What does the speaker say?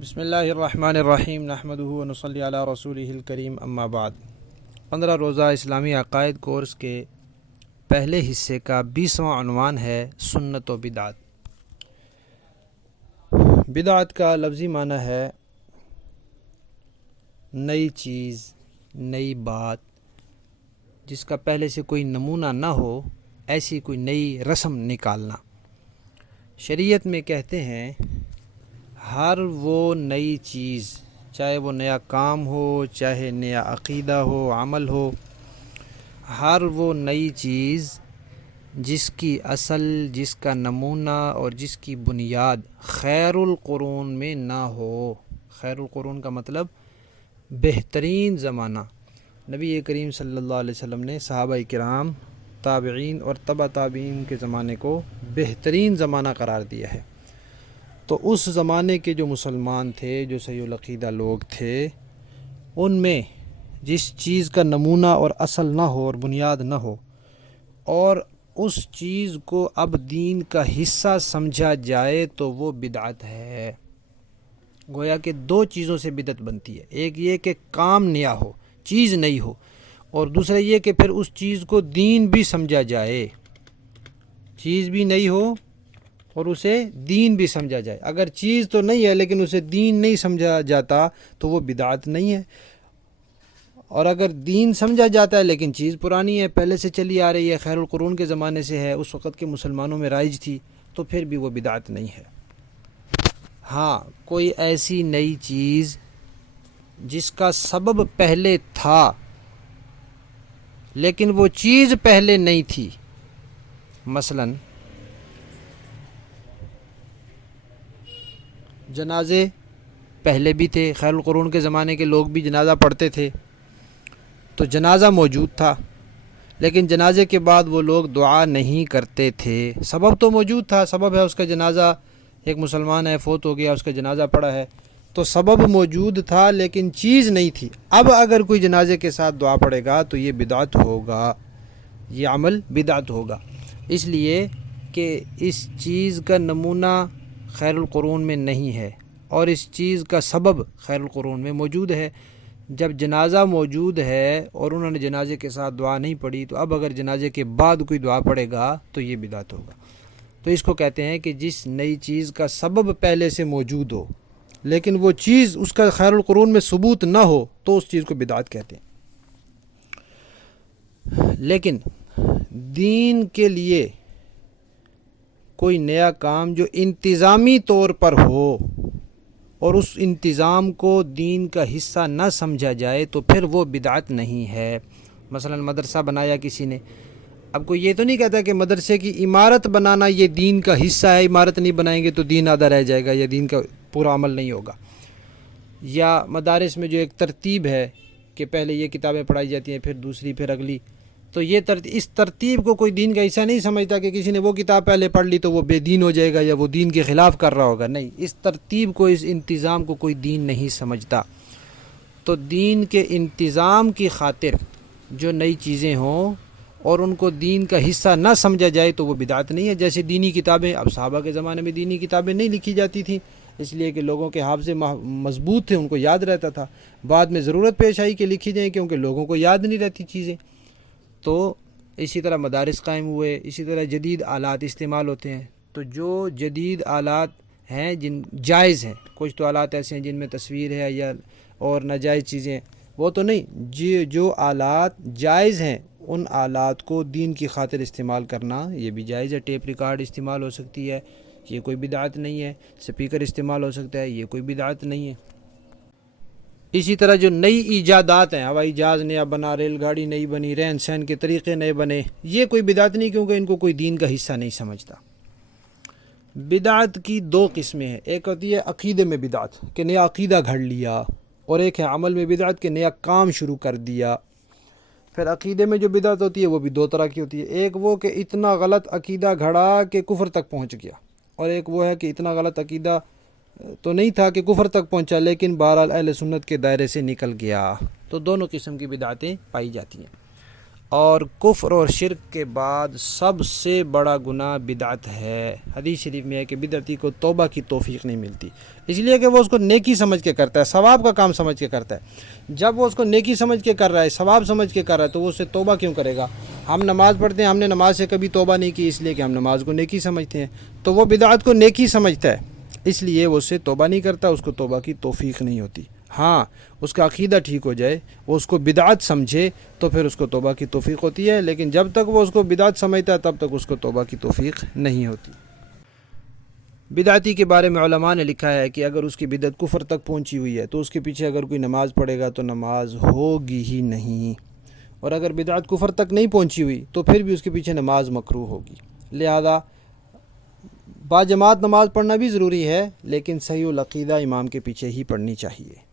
بسم اللہ الرحمن الرحیم نحمدہ ونصلی علی رسولہ الکریم اما بعد 15 روزہ اسلامی عقائد کورس کے پہلے حصے کا 20واں عنوان ہے سنت و بدعت۔ بدعت کا لفظی معنی ہے نئی چیز، نئی بات، جس کا پہلے سے کوئی نمونہ نہ ہو، ایسی کوئی نئی رسم نکالنا۔ شریعت میں کہتے ہیں ہر وہ نئی چیز، چاہے وہ نیا کام ہو، چاہے نیا عقیدہ ہو، عمل ہو، ہر وہ نئی چیز جس کی اصل، جس کا نمونہ اور جس کی بنیاد خیر القرون میں نہ ہو۔ خیر القرون کا مطلب بہترین زمانہ۔ نبی کریم صلی اللہ علیہ وسلم نے صحابہ کرام، تابعین اور تبع تابعین کے زمانے کو بہترین زمانہ قرار دیا ہے۔ تو اس زمانے کے جو مسلمان تھے، جو صحیح العقیدہ لوگ تھے، ان میں جس چیز کا نمونہ اور اصل نہ ہو اور بنیاد نہ ہو، اور اس چیز کو اب دین کا حصہ سمجھا جائے تو وہ بدعت ہے۔ گویا کہ دو چیزوں سے بدعت بنتی ہے، ایک یہ کہ کام نیا ہو، چیز نئی ہو، اور دوسرا یہ کہ پھر اس چیز کو دین بھی سمجھا جائے، چیز بھی نئی ہو اور اسے دین بھی سمجھا جائے۔ اگر چیز تو نہیں ہے لیکن اسے دین نہیں سمجھا جاتا تو وہ بدعت نہیں ہے، اور اگر دین سمجھا جاتا ہے لیکن چیز پرانی ہے، پہلے سے چلی آ رہی ہے، خیر القرون کے زمانے سے ہے، اس وقت کے مسلمانوں میں رائج تھی، تو پھر بھی وہ بدعت نہیں ہے۔ ہاں، کوئی ایسی نئی چیز جس کا سبب پہلے تھا لیکن وہ چیز پہلے نہیں تھی، مثلاً جنازے پہلے بھی تھے، خیر القرون کے زمانے کے لوگ بھی جنازہ پڑھتے تھے، تو جنازہ موجود تھا، لیکن جنازے کے بعد وہ لوگ دعا نہیں کرتے تھے۔ سبب تو موجود تھا، سبب ہے اس کا جنازہ، ایک مسلمان ہے، فوت ہو گیا، اس کا جنازہ پڑا ہے، تو سبب موجود تھا لیکن چیز نہیں تھی۔ اب اگر کوئی جنازے کے ساتھ دعا پڑھے گا تو یہ بدعت ہوگا، یہ عمل بدعت ہوگا، اس لیے کہ اس چیز کا نمونہ خیر القرون میں نہیں ہے اور اس چیز کا سبب خیر القرون میں موجود ہے۔ جب جنازہ موجود ہے اور انہوں نے جنازے کے ساتھ دعا نہیں پڑھی، تو اب اگر جنازے کے بعد کوئی دعا پڑھے گا تو یہ بدعت ہوگا۔ تو اس کو کہتے ہیں کہ جس نئی چیز کا سبب پہلے سے موجود ہو لیکن وہ چیز اس کا خیر القرون میں ثبوت نہ ہو تو اس چیز کو بدعت کہتے ہیں۔ لیکن دین کے لیے کوئی نیا کام جو انتظامی طور پر ہو اور اس انتظام کو دین کا حصہ نہ سمجھا جائے تو پھر وہ بدعت نہیں ہے۔ مثلا مدرسہ بنایا کسی نے، اب کوئی یہ تو نہیں کہتا کہ مدرسے کی عمارت بنانا یہ دین کا حصہ ہے، عمارت نہیں بنائیں گے تو دین آدھا رہ جائے گا یا دین کا پورا عمل نہیں ہوگا۔ یا مدارس میں جو ایک ترتیب ہے کہ پہلے یہ کتابیں پڑھائی جاتی ہیں، پھر دوسری، پھر اگلی، تو یہ اس ترتیب کو کوئی دین کا حصہ نہیں سمجھتا کہ کسی نے وہ کتاب پہلے پڑھ لی تو وہ بے دین ہو جائے گا یا وہ دین کے خلاف کر رہا ہوگا۔ نہیں، اس ترتیب کو، اس انتظام کو کوئی دین نہیں سمجھتا۔ تو دین کے انتظام کی خاطر جو نئی چیزیں ہوں اور ان کو دین کا حصہ نہ سمجھا جائے تو وہ بدعت نہیں ہے۔ جیسے دینی کتابیں، اب صحابہ کے زمانے میں دینی کتابیں نہیں لکھی جاتی تھیں، اس لیے کہ لوگوں کے حافظے مضبوط تھے، ان کو یاد رہتا تھا۔ بعد میں ضرورت پیش آئی کہ لکھی جائیں کیونکہ لوگوں کو یاد نہیں رہتی چیزیں، تو اسی طرح مدارس قائم ہوئے، اسی طرح جدید آلات استعمال ہوتے ہیں۔ تو جو جدید آلات ہیں جن جائز ہیں، کچھ تو آلات ایسے ہیں جن میں تصویر ہے یا اور ناجائز چیزیں، وہ تو نہیں، جو آلات جائز ہیں ان آلات کو دین کی خاطر استعمال کرنا یہ بھی جائز ہے۔ ٹیپ ریکارڈ استعمال ہو سکتی ہے، یہ کوئی بدعت نہیں ہے۔ سپیکر استعمال ہو سکتا ہے، یہ کوئی بدعت نہیں ہے۔ اسی طرح جو نئی ایجادات ہیں، ہوائی جہاز نیا بنا، ریل گاڑی نئی بنی، رہن سہن کے طریقے نئے بنے، یہ کوئی بدعت نہیں کیونکہ ان کو کوئی دین کا حصہ نہیں سمجھتا۔ بدعت کی دو قسمیں ہیں، ایک ہوتی ہے عقیدے میں بدعت کہ نیا عقیدہ گھڑ لیا، اور ایک ہے عمل میں بدعت کہ نیا کام شروع کر دیا۔ پھر عقیدے میں جو بدعت ہوتی ہے وہ بھی دو طرح کی ہوتی ہے، ایک وہ کہ اتنا غلط عقیدہ گھڑا کہ کفر تک پہنچ گیا، اور ایک وہ ہے کہ اتنا غلط عقیدہ تو نہیں تھا کہ کفر تک پہنچا لیکن بہرحال اہل سنت کے دائرے سے نکل گیا۔ تو دونوں قسم کی بدعتیں پائی جاتی ہیں۔ اور کفر اور شرک کے بعد سب سے بڑا گناہ بدعت ہے۔ حدیث شریف میں ہے کہ بدعتی کو توبہ کی توفیق نہیں ملتی، اس لیے کہ وہ اس کو نیکی سمجھ کے کرتا ہے، ثواب کا کام سمجھ کے کرتا ہے۔ جب وہ اس کو نیکی سمجھ کے کر رہا ہے، ثواب سمجھ کے کر رہا ہے، تو وہ اسے توبہ کیوں کرے گا؟ ہم نماز پڑھتے ہیں، ہم نے نماز سے کبھی توبہ نہیں کی، اس لیے کہ ہم نماز کو نیکی سمجھتے ہیں، تو وہ بدعت کو نیکی سمجھتا ہے، اس لیے وہ اسے توبہ نہیں کرتا، اس کو توبہ کی توفیق نہیں ہوتی۔ ہاں، اس کا عقیدہ ٹھیک ہو جائے، وہ اس کو بدعت سمجھے، تو پھر اس کو توبہ کی توفیق ہوتی ہے، لیکن جب تک وہ اس کو بدعت سمجھتا ہے تب تک اس کو توبہ کی توفیق نہیں ہوتی۔ بدعتی کے بارے میں علماء نے لکھا ہے کہ اگر اس کی بدعت کفر تک پہنچی ہوئی ہے تو اس کے پیچھے اگر کوئی نماز پڑھے گا تو نماز ہوگی ہی نہیں، اور اگر بدعت کفر تک نہیں پہنچی ہوئی تو پھر بھی اس کے پیچھے نماز مکروہ ہوگی۔ لہذا باجماعت نماز پڑھنا بھی ضروری ہے، لیکن صحیح العقیدہ امام کے پیچھے ہی پڑھنی چاہیے۔